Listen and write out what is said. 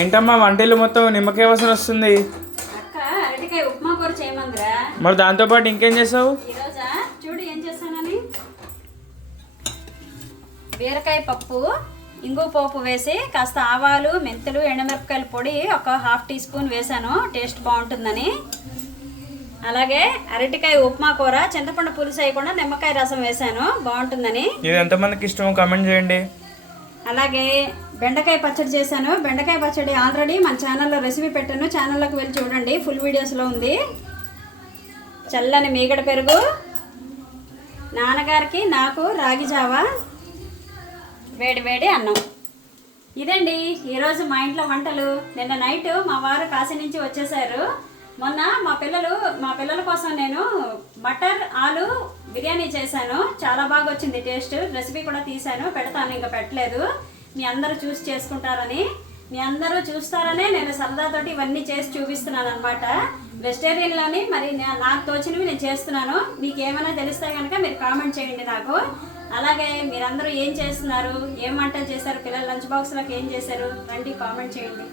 ఏంటమ్మా వంటలు మొత్తం నిమ్మకాయ వాసన వస్తుంది. అక్క అరటికాయ ఉప్మా కూర చేయమందిరా. మరి దాంతో పాటు ఇంకేం చేసావు? ఈరోజా చూడు ఏం చేశానని. బీరకాయ పప్పు, ఇంగు పోపు వేసి కాస్త ఆవాలు, మెంతులు, ఎండుమిరపకాయల పొడి ఒక 1/2 టీ స్పూన్ వేసాను, టేస్ట్ బాగుంటుందని. అలాగే అరటికాయ ఉప్మా కూర చింతపండు పులుసు వేయకుండా నిమ్మకాయ రసం వేసాను, బాగుంటుందని. ఇది ఎంతమందికి ఇష్టమో కామెంట్ చేయండి. అలాగే బెండకాయ పచ్చడి చేశాను. బెండకాయ పచ్చడి ఆల్రెడీ మన ఛానల్లో రెసిపీ పెట్టాను, ఛానల్లోకి వెళ్ళి చూడండి, ఫుల్ వీడియోస్లో ఉంది. చల్లని మీగడ పెరుగు, నాన్నగారికి నాకు రాగి జావా, వేడి వేడి అన్నం. ఇదండి ఈరోజు మా ఇంట్లో వంటలు. నిన్న నైట్ మా వారు కాశీ నుంచి వచ్చేసారు. మొన్న మా పిల్లల కోసం నేను బటర్ ఆలు బిర్యానీ చేశాను, చాలా బాగా వచ్చింది టేస్ట్. రెసిపీ కూడా తీశాను, పెడతాను, ఇంకా పెట్టలేదు. మీ అందరూ చూసి చేసుకుంటారని, మీ అందరూ చూస్తారనే నేను సరదాతోటి ఇవన్నీ చేసి చూపిస్తున్నాను అనమాట. వెజిటేరియన్లోని మరి నాకు తోచినవి నేను చేస్తున్నాను. మీకు ఏమైనా తెలిస్తే కనుక మీరు కామెంట్ చేయండి నాకు. అలాగే మీరందరూ ఏం చేస్తున్నారు, ఏం వంటలు చేశారు, పిల్లల లంచ్ బాక్స్లోకి ఏం చేశారు రండి కామెంట్ చేయండి.